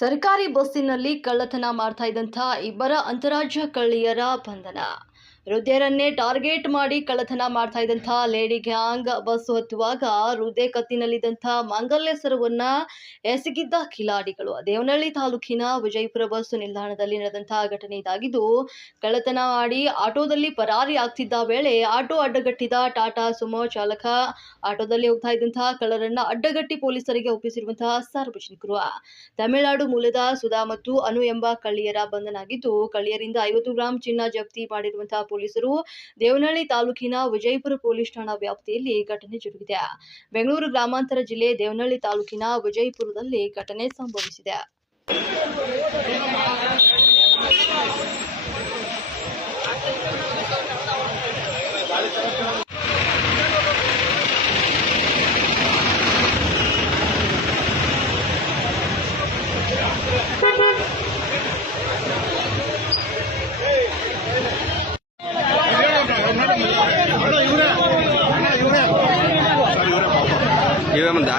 ಸರ್ಕಾರಿ ಬಸ್ಸಿನಲ್ಲಿ ಕಳ್ಳತನ ಮಾಡ್ತಾ ಇದ್ದಂಥ ಇಬ್ಬರ ಅಂತರರಾಜ್ಯ ಕಳ್ಳಿಯರ ಬಂಧನ. ವೃದ್ಧರನ್ನೇ ಟಾರ್ಗೆಟ್ ಮಾಡಿ ಕಳ್ಳತನ ಮಾಡ್ತಾ ಇದ್ದಂಥ ಲೇಡಿ ಗ್ಯಾಂಗ್ ಬಸ್ ಹತ್ತುವಾಗ ವೃದ್ಧೆ ಕತ್ತಿನಲ್ಲಿದ್ದಂಥ ಮಾಂಗಲ್ಯ ಸರವನ್ನ ಎಸಗಿದ್ದ ಕಿಲಾಡಿಗಳು. ದೇವನಹಳ್ಳಿ ತಾಲೂಕಿನ ವಿಜಯಪುರ ಬಸ್ ನಿಲ್ದಾಣದಲ್ಲಿ ನಡೆದಂತಹ ಘಟನೆ ಇದಾಗಿದ್ದು, ಕಳ್ಳತನ ಮಾಡಿ ಆಟೋದಲ್ಲಿ ಪರಾರಿ ಆಗ್ತಿದ್ದ ವೇಳೆ ಆಟೋ ಅಡ್ಡಗಟ್ಟಿದ ಟಾಟಾ ಸುಮೋ ಚಾಲಕ ಆಟೋದಲ್ಲಿ ಹೋಗ್ತಾ ಇದ್ದಂತಹ ಕಳ್ಳರನ್ನ ಅಡ್ಡಗಟ್ಟಿ ಪೊಲೀಸರಿಗೆ ಒಪ್ಪಿಸಿರುವಂತಹ ಸಾರ್ವಜನಿಕರು. ತಮಿಳುನಾಡು ಮೂಲದ ಸುಧಾ ಮತ್ತು ಅನು ಎಂಬ ಕಳ್ಳಿಯರ ಬಂಧನ ಆಗಿದ್ದು, ಕಳ್ಳಿಯರಿಂದ 50 ಗ್ರಾಂ ಚಿನ್ನ ಜಪ್ತಿ ಮಾಡಿರುವಂತಹ ಪೊಲೀಸರು ದೇವನಹಳ್ಳಿ ತಾಲೂಕಿನ ವಿಜಯಪುರ ಪೊಲೀಸ್ ಠಾಣಾ ವ್ಯಾಪ್ತಿಯಲ್ಲಿ ಘಟನೆ ಜರುಗಿದೆ. ಬೆಂಗಳೂರು ಗ್ರಾಮಾಂತರ ಜಿಲ್ಲೆ ದೇವನಹಳ್ಳಿ ತಾಲೂಕಿನ ವಿಜಯಪುರದಲ್ಲಿ ಘಟನೆ ಸಂಭವಿಸಿದೆ. ఇవేముందా